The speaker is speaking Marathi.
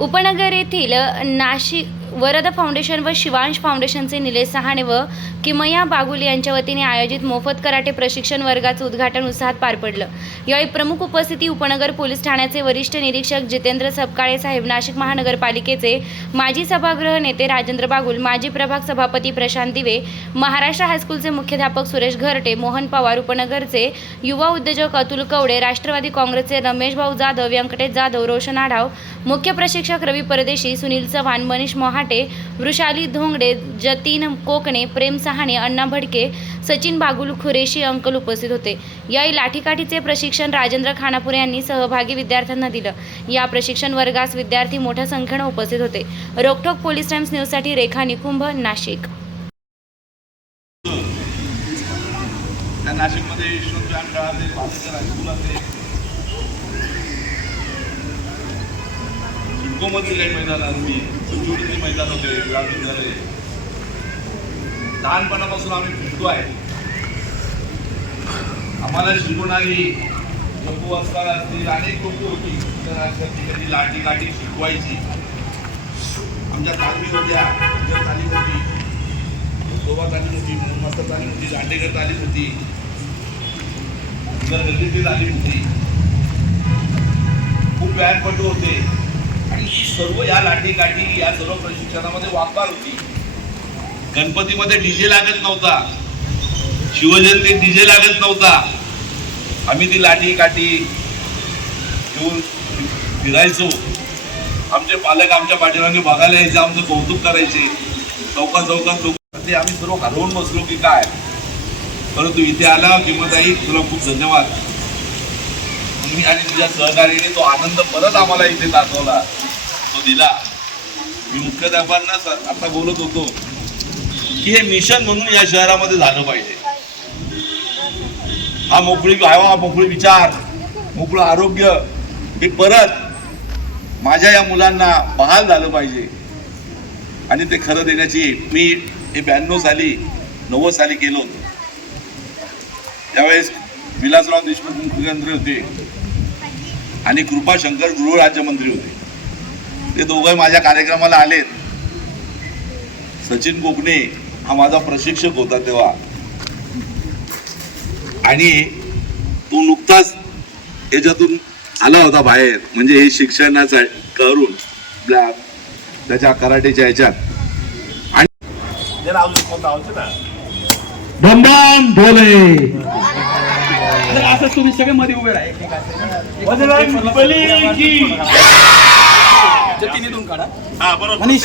उपनगर येथील नाशिक वरद फाउंडेशन व शिवांश फाउंडेशनचे निलेश सहाणे व किमया बागुल यांच्या वतीने आयोजित मोफत कराटे प्रशिक्षण वर्गाचं उद्घाटन उत्साहात पार पडलं. यावेळी प्रमुख उपस्थिती उपनगर पोलीस ठाण्याचे वरिष्ठ निरीक्षक जितेंद्र सपकाळे साहेब नाशिक महानगरपालिकेचे माजी सभागृह नेते राजेंद्र बागुल माजी प्रभाग सभापती प्रशांत दिवे महाराष्ट्र हायस्कूलचे मुख्याध्यापक सुरेश घरटे मोहन पवार उपनगरचे युवा उद्योजक अतुल कवडे राष्ट्रवादी काँग्रेसचे रमेश भाऊ जाधव व्यंकटेश जाधव रोशन आढाव मुख्य प्रशिक्षक रवी परदेशी सुनील चव्हाण मनीष मोहाटे वृषाली धोंगडे जतीन कोकणे प्रेम सहाणे अण्णा भडके सचिन बागुल खुरेशी अंकल उपस्थित होते यावेळी लाठीकाठीचे प्रशिक्षण राजेंद्र खानापुरे यांनी सहभागी विद्यार्थ्यांना दिलं या प्रशिक्षण वर्गास विद्यार्थी मोठ्या संख्येनं उपस्थित होते रोखोक पोलीस टाइम्स न्यूजसाठी रेखा निकुंभ नाशिक नाशिकमध्ये यशवंत व्यायाम काही मैदान असतील चिंचवडीचे मैदान होते ग्रामीण झाले लहानपणापासून आम्ही फिरतो आहे. आम्हाला शिकवणारी जम्मू असताना असतील अनेक लोक होती. तर अशा ठिकाणी लाठी शिकवायची. आमच्या तालमी होत्या. इतर तालीम होती. गोवा तालीम होती. मस्त तालीम होती. दांडेकर तालीम होती. इतर गल्लीची तालीम होती. खूप व्यायामपटू होते. ही सर्व या लाठी काठी या सर्व प्रशिक्षणामध्ये वापर होती. गणपतीमध्ये डीजे लागत नव्हता. शिवजयंतीत डीजे लागत नव्हता. आम्ही ती लाठी काठी घेऊन फिरायचो. आमचे पालक आमच्या पाठीमागे बघायला यायचे आमचं कौतुक करायचे. चौकात चौकात लोक ते आम्ही सर्व हरवून बसलो की काय? परंतु इथे आला किंमताई तुला खूप धन्यवाद. तुम्ही आणि तुझ्या सहकार्याने तो आनंद परत आम्हाला इथे दाखवला. तो दिला. मी मुख्याध्यापकांना आता बोलत होतो की हे मिशन म्हणून या शहरामध्ये झालं पाहिजे. हा मोकळी हवा मोकळी विचार मोकळं आरोग्य हे परत माझ्या या मुलांना बहाल झालं पाहिजे. आणि ते खरं देण्याची मी हे ब्याण्णव साली नव्वद साली केलो होतो. त्यावेळेस विलासराव देशमुख मुख्यमंत्री होते. आणि कृपाशंकर गृहराज्यमंत्री होते. ते दोघं माझ्या कार्यक्रमाला आलेत. सचिन कोकणे हा माझा प्रशिक्षक होता तेव्हा. आणि तो नुकताच याच्यातून आला होता बाहेर. म्हणजे हे शिक्षणाचा करून त्याच्या कराटेच्या ह्याच्यात. तर असं तुम्ही सगळे मध्ये उभे राहा. बजरंग बली की. जतीन इथून काढा. हा बरोबर. मनीष